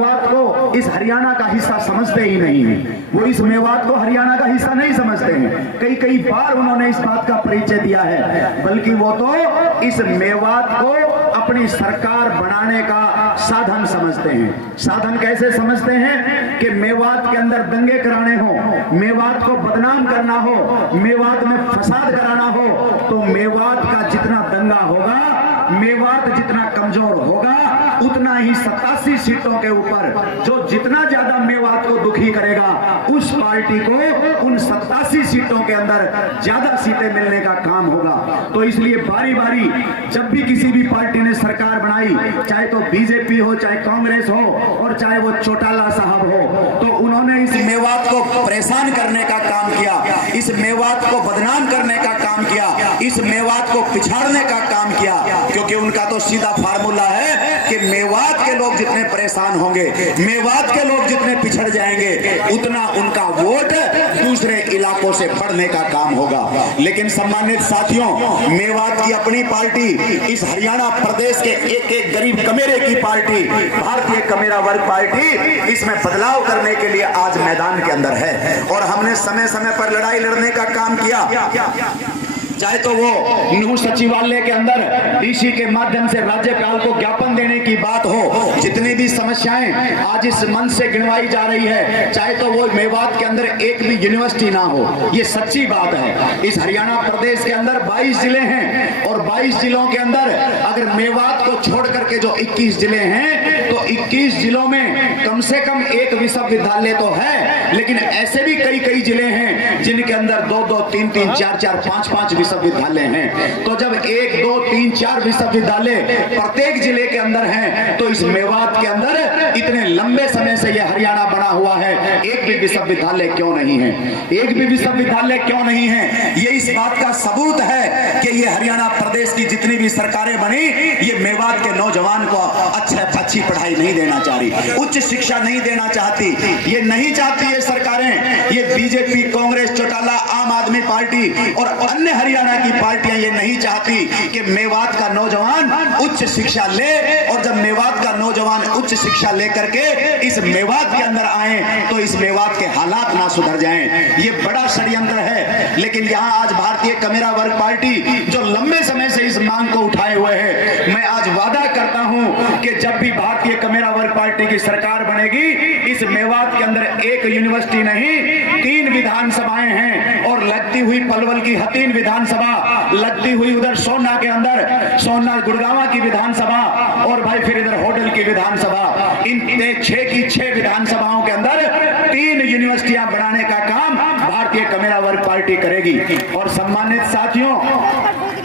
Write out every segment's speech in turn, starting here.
मेवात को इस हरियाणा का हिस्सा समझते ही नहीं है। वो इस मेवात को हरियाणा का हिस्सा नहीं समझते हैं। कई बार उन्होंने इस बात का परिचय दिया है, बल्कि वो तो इस मेवात को अपनी सरकार बनाने का साधन समझते हैं। साधन कैसे समझते हैं कि मेवात के अंदर दंगे कराने हो, मेवात को बदनाम करना हो, मेवात में फसाद कराना हो, तो मेवात का जितना दंगा होगा, मेवात जितना कमजोर होगा, उतना ही 87 सीटों के ऊपर जो जितना ज्यादा मेवात को दुखी करेगा, उस पार्टी को उन 87 सीटों के अंदर ज्यादा सीटें मिलने का काम होगा। तो इसलिए बारी बारी जब भी किसी भी पार्टी ने सरकार बनाई, चाहे तो बीजेपी हो, चाहे कांग्रेस हो, और चाहे वो चौटाला साहब हो, तो उन्होंने इस मेवात को परेशान करने का काम किया, इस मेवात को बदनाम करने का काम किया, इस मेवात को पिछाड़ने का काम किया, क्योंकि उनका तो सीधा फार्मूला है कि मेवात के लोग जितने परेशान होंगे, मेवात के लोग जितने पिछड़ जाएंगे, उतना उनका वोट दूसरे इलाकों से बढ़ने का काम होगा। लेकिन सम्मानित साथियों, मेवात की अपनी पार्टी, इस हरियाणा प्रदेश के एक गरीब कमेरे की पार्टी, भारतीय कमेरा वर्ग पार्टी, इसमें बदलाव करने के लिए आज मैदान के अंदर है। और हमने समय समय पर लड़ाई लड़ने का काम किया, चाहे तो वो न्यू सचिवालय के अंदर डीसी के माध्यम से राज्यपाल को ज्ञापन देने की बात हो, जितनी भी समस्याएं आज इस मंच से गिनवाई जा रही है, चाहे तो वो मेवात के अंदर एक भी यूनिवर्सिटी ना हो, ये सच्ची बात है। इस हरियाणा प्रदेश के अंदर 22 जिले हैं, और 22 जिलों के अंदर अगर मेवात को छोड़ करके जो 21 जिले हैं, तो 21 जिलों में कम से कम एक विश्वविद्यालय तो है, लेकिन ऐसे भी कई जिले हैं जिनके अंदर 2-2, 3-3, 4-4, 5-5 विश्वविद्यालय हैं। तो जब 1, 2, 3, 4 विश्वविद्यालय प्रत्येक जिले के अंदर हैं, तो इस मेवात के अंदर इतने लंबे समय से यह हरियाणा बना हुआ है, एक भी विश्वविद्यालय क्यों नहीं है? एक भी विश्वविद्यालय क्यों नहीं है? ये इस बात का सबूत है कि ये हरियाणा प्रदेश की जितनी भी सरकारें बनी, ये मेवात के नौजवान को अच्छी पढ़ाई नहीं देना चाह रही, उच्च शिक्षा नहीं देना चाहती। ये नहीं चाहती ये सरकारें, ये बीजेपी, कांग्रेस, चौटाला, आम आदमी पार्टी और अन्य हरियाणा की पार्टियां ये नहीं चाहती कि मेवात का नौजवान उच्च शिक्षा ले, और जब मेवात का नौजवान उच्च शिक्षा लेकर के इस मेवात के अंदर आए, तो इस मेवात के हालात ना सुधर जाएं। ये बड़ा षड्यंत्र है। लेकिन यहाँ आज भारतीय कमेरा वर्ग पार्टी जो लंबे समय से इस मांग को उठाए हुए है, मैं आज वादा करता हूं कि जब भी भारतीय कमेरा वर्ग पार्टी की सरकार बनेगी, इस मेवात के अंदर एक यूनिवर्सिटी नहीं, 3 विधानसभाएं हैं, और लगती हुई पलवल की हतीन विधानसभा, लगती हुई उधर सोना के अंदर सोना गुड़गांव की विधानसभा, और भाई फिर इधर होटल की विधानसभा, इन 6 की 6 विधानसभाओं के अंदर 3 यूनिवर्सिटियां बनाने का काम भारतीय कमेरा वर्ग पार्टी करेगी। और सम्मानित साथियों,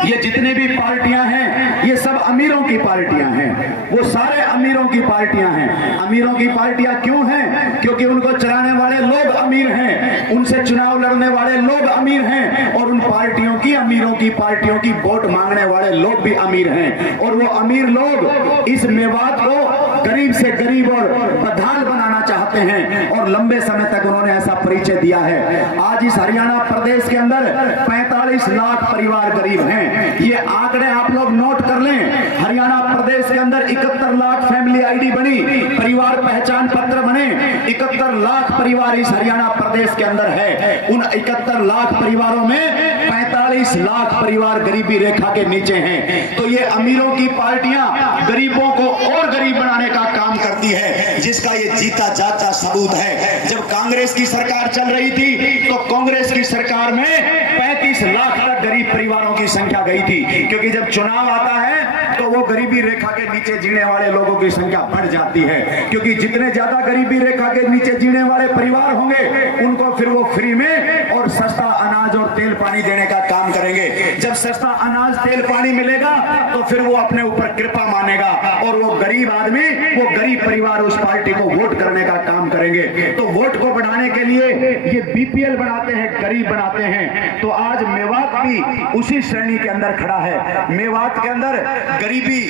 ये जितने भी पार्टियां हैं, ये सब अमीरों की पार्टियां हैं, वो सारे अमीरों की पार्टियां हैं। अमीरों की पार्टियां क्यों हैं? क्योंकि उनको चलाने वाले लोग अमीर हैं, उनसे चुनाव लड़ने वाले लोग अमीर हैं, और उन पार्टियों की, अमीरों की पार्टियों की वोट मांगने वाले लोग भी अमीर हैं। और वो अमीर लोग इस मेवात को गरीब से गरीब और बदहाल बनाना चाहते हैं, और लंबे समय तक उन्होंने ऐसा परिचय दिया है। आज इस हरियाणा प्रदेश के अंदर 45 लाख परिवार गरीब हैं। ये आंकड़े आप लोग नोट कर लें। हरियाणा प्रदेश के अंदर 71 लाख फैमिली आईडी बनी, परिवार पहचान पत्र बने, 71 लाख परिवार इस हरियाणा प्रदेश के अंदर है। उन 71 लाख परिवारों में 45 लाख परिवार गरीबी रेखा के नीचे हैं। तो ये अमीरों की पार्टियां गरीबों को और गरीब बनाने का काम करती है, जिसका ये जीता जाता सबूत है। जब कांग्रेस की सरकार चल रही थी, तो कांग्रेस की सरकार में 35 लाख तक गरीब परिवारों की संख्या गई थी, क्योंकि जब चुनाव आता है तो वो गरीबी रेखा के नीचे जीने वाले लोगों की संख्या बढ़ जाती है, क्योंकि जितने ज्यादा गरीबी रेखा के नीचे जीने वाले परिवार होंगे, उनको फिर वो फ्री में और सस्ता अनाज और तेल पानी देने का काम करेंगे। जब सस्ता अनाज तेल पानी मिलेगा, तो फिर वो अपने ऊपर कृपा मानेगा, और वो गरीब आदमी, वो गरीब परिवार उस पार्टी को वोट करने का काम करेंगे। तो वोट को बढ़ाने के लिए ये बीपीएल बनाते हैं, गरीब बनाते हैं। तो आज मेवात भी उसी श्रेणी के अंदर खड़ा है। मेवात के अंदर गरीबी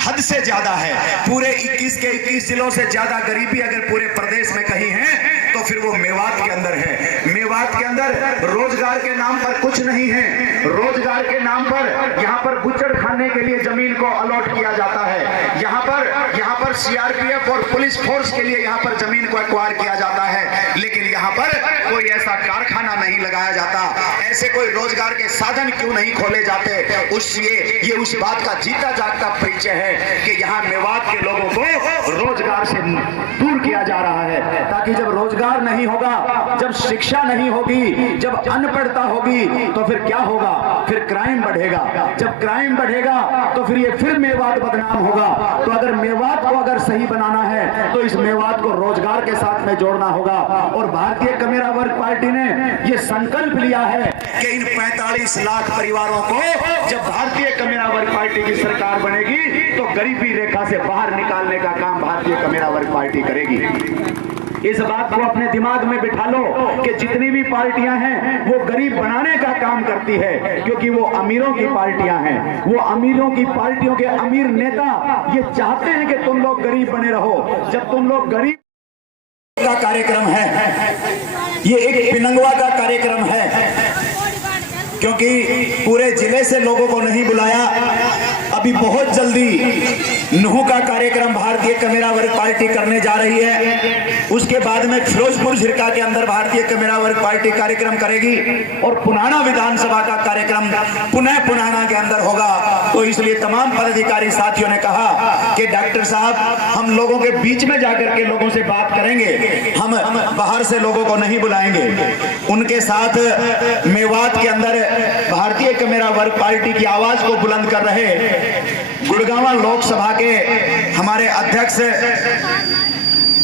हद से ज्यादा है। पूरे 21 के 21 जिलों से ज्यादा गरीबी अगर पूरे प्रदेश में कहीं है, तो फिर वो मेवात के अंदर है। मेवात के अंदर रोजगार के नाम पर कुछ नहीं है। रोजगार के नाम पर यहाँ पर बुचड़ खाने के लिए जमीन को अलॉट किया जाता है। यहाँ पर सीआरपीएफ और पुलिस फोर्स के लिए यहाँ पर जमीन को एक्वायर किया जाता है, लेकिन यहाँ पर कोई ऐसा कारखाना नहीं लगाया जाता, ऐसे कोई रोजगार के साधन क्यों नहीं खोले जाते। ये उस बात का जीता जागता परिचय है कि यहाँ मेवात के लोगों को रोजगार से दूर किया जा रहा है, ताकि जब रोजगार नहीं होगा, जब शिक्षा नहीं होगी, जब अनपढ़ता होगी, तो फिर क्या होगा, फिर क्राइम बढ़ेगा। जब क्राइम बढ़ेगा तो फिर ये फिर मेवात बदनाम होगा। तो अगर मेवात को अगर सही बनाना है तो इस मेवात को रोजगार के साथ में जोड़ना होगा। और भारतीय कमेरा वर्ग पार्टी ने ये संकल्प लिया है कि इन 45 लाख परिवारों को जब भारतीय कमेरा वर्ग पार्टी की सरकार बनेगी तो गरीबी रेखा से बाहर निकालने का काम भारतीय कमेरा वर्ग पार्टी करेगी। इस बात को अपने दिमाग में बिठा लो कि जितनी भी पार्टियां हैं वो गरीब बनाने का काम करती है, क्योंकि वो अमीरों की पार्टियां हैं। वो अमीरों की पार्टियों के अमीर नेता ये चाहते हैं कि तुम लोग गरीब बने रहो। जब तुम लोग गरीब का कार्यक्रम है, ये एक पिनंगवा का कार्यक्रम है, क्योंकि पूरे जिले से लोगों को नहीं बुलाया। अभी बहुत जल्दी नुह का कार्यक्रम भारतीय कमेरा वर्ग पार्टी करने जा रही है। उसके बाद में फिरोजपुर झिरका के अंदर भारतीय कमेरा वर्ग पार्टी कार्यक्रम करेगी और पुनाना विधानसभा का कार्यक्रम पुनः पुनाना के अंदर होगा। तो इसलिए तमाम पदाधिकारी साथियों ने कहा कि डॉक्टर साहब, हम लोगों के बीच में जाकर के लोगों से बात करेंगे, हम बाहर से लोगों को नहीं बुलाएंगे। उनके साथ मेवात के अंदर भारतीय कमेरा वर्ग पार्टी की आवाज को बुलंद कर रहे गुड़गांव लोकसभा के हमारे अध्यक्ष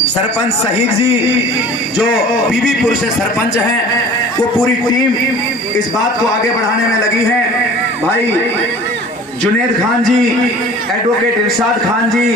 सरपंच शहीद जी, जो बीबीपुर से सरपंच हैं, वो पूरी टीम इस बात को आगे बढ़ाने में लगी है। भाई जुनेद खान जी, एडवोकेट इरशाद खान जी,